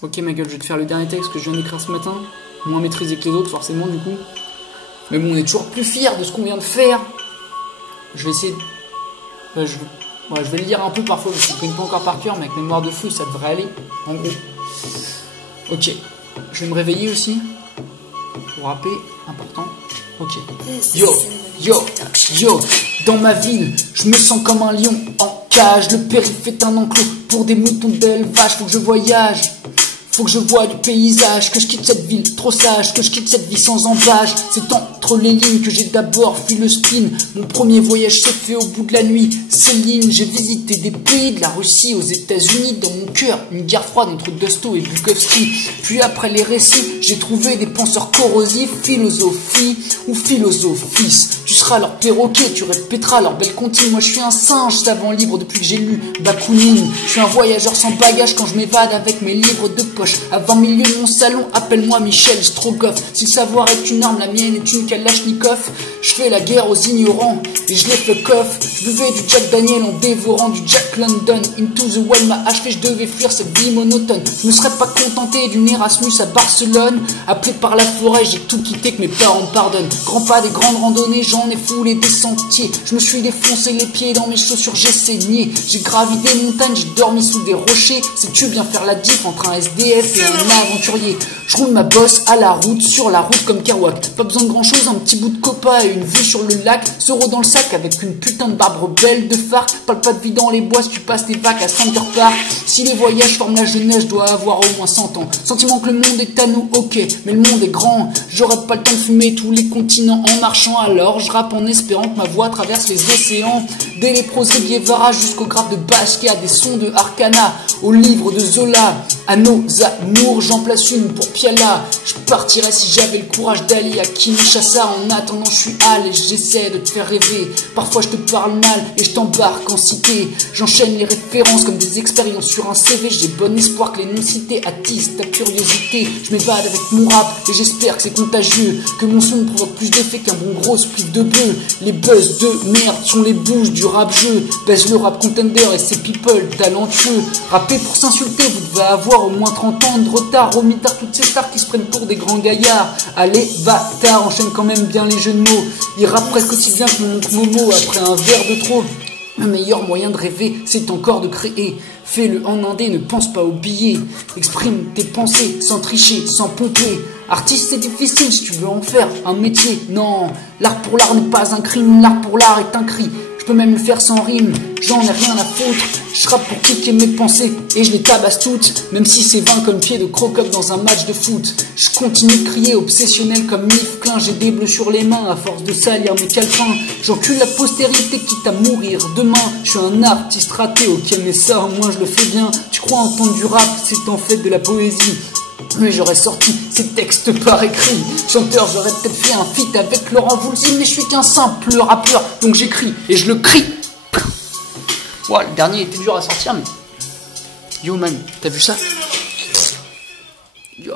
Ok ma gueule, je vais te faire le dernier texte que je viens d'écrire ce matin. Moins maîtrisé que les autres forcément du coup. Mais bon, on est toujours plus fiers de ce qu'on vient de faire. Je vais essayer... je vais le lire un peu parfois parce que je ne connais pas encore par cœur, mais avec mémoire de fou ça devrait aller. En gros. Ok. Je vais me réveiller aussi. Pour rapper, important. Ok. Yo, dans ma ville, je me sens comme un lion en cage. Le périph' est un enclos pour des moutons d'élevage. Faut que je voyage, faut que je vois du paysage, que je quitte cette ville trop sage, que je quitte cette vie sans embâche. C'est entre les lignes que j'ai d'abord fui le spin. Mon premier voyage s'est fait au bout de la nuit. Céline, j'ai visité des pays de la Russie aux États-Unis. Dans mon cœur, une guerre froide entre Dosto et Bukowski. Puis après les récits, j'ai trouvé des penseurs corrosifs. Philosophie ou philosophis. Tu seras leur perroquet, tu répéteras leur belle comptine. Moi je suis un singe savant libre depuis que j'ai lu Bakounine. Je suis un voyageur sans bagage quand je m'évade avec mes livres de poche. À 20 milieux de mon salon, appelle-moi Michel Strogoff. Si le savoir est une arme, la mienne est une Kalachnikov. Je fais la guerre aux ignorants et je les fais coff. Je buvais du Jack Daniel en dévorant du Jack London. Into the Well m'a achevé, je devais fuir cette vie monotone. Je ne serais pas contenté d'une Erasmus à Barcelone. Appelé par la forêt, j'ai tout quitté que mes parents me pardonnent. Grand pas des grandes randonnées, j'en ai foulé des sentiers. Je me suis défoncé les pieds dans mes chaussures, j'ai saigné. J'ai gravi des montagnes, j'ai dormi sous des rochers. Sais-tu bien faire la diff entre un SDF et un aventurier? Je roule ma bosse à la route, sur la route comme Kerouac. Pas besoin de grand chose, un petit bout de copa et une vue sur le lac. Soro dans le sac avec une putain de barbe rebelle de phare. Parle pas de vie dans les bois si tu passes tes vacances à Center Park. Si les voyages forment la jeunesse, je dois avoir au moins 100 ans. Sentiment que le monde est à nous, ok, mais le monde est grand. J'aurais pas le temps de fumer tous les continents en marchant, alors je rappe en espérant que ma voix traverse les océans. Des léproseries Guevara jusqu'au graphe de Basquiat, des sons de Arcana au livre de Zola. À nos amours, j'en place une pour Piala. Je partirais si j'avais le courage d'aller à Kinshasa. En attendant, je suis hal et j'essaie de te faire rêver. Parfois, je te parle mal et je t'embarque en cité. J'enchaîne les références comme des expériences sur un CV. J'ai bon espoir que les non-cités attisent ta curiosité. Je m'évade avec mon rap et j'espère que c'est contagieux. Que mon son provoque plus d'effet qu'un bon gros split de bœuf. Les buzz de merde sont les bouches du rap-jeu. Baisse le rap contender et ses people talentueux. Rapper pour s'insulter, vous devez avoir au moins 30 ans de retard. Au mitard, toutes ces stars qui se prennent pour des grands gaillards. Allez, bâtard, enchaîne quand même bien les jeux de mots. Il rappe presque aussi bien que mon oncle Momo après un verre de trop. Le meilleur moyen de rêver, c'est encore de créer. Fais-le en indé, ne pense pas aux billets. Exprime tes pensées sans tricher, sans pomper. Artiste, c'est difficile si tu veux en faire un métier. Non, l'art pour l'art n'est pas un crime, l'art pour l'art est un cri. Je peux même le faire sans rime, j'en ai rien à foutre. Je rappe pour kicker mes pensées et je les tabasse toutes. Même si c'est vain comme pied de croque-up dans un match de foot. Je continue de crier, obsessionnel comme Mif Klein. J'ai des bleus sur les mains à force de salir mes calepins. J'encule la postérité quitte à mourir demain. Je suis un artiste raté, ok mais ça au moins je le fais bien. Tu crois entendre du rap, c'est en fait de la poésie. Mais j'aurais sorti ces textes par écrit. Chanteur, j'aurais peut-être fait un feat avec Laurent Voulzy, mais je suis qu'un simple rappeur, donc j'écris et je le crie. Ouais, le dernier était dur à sortir, mais... Yo man, t'as vu ça? Yo.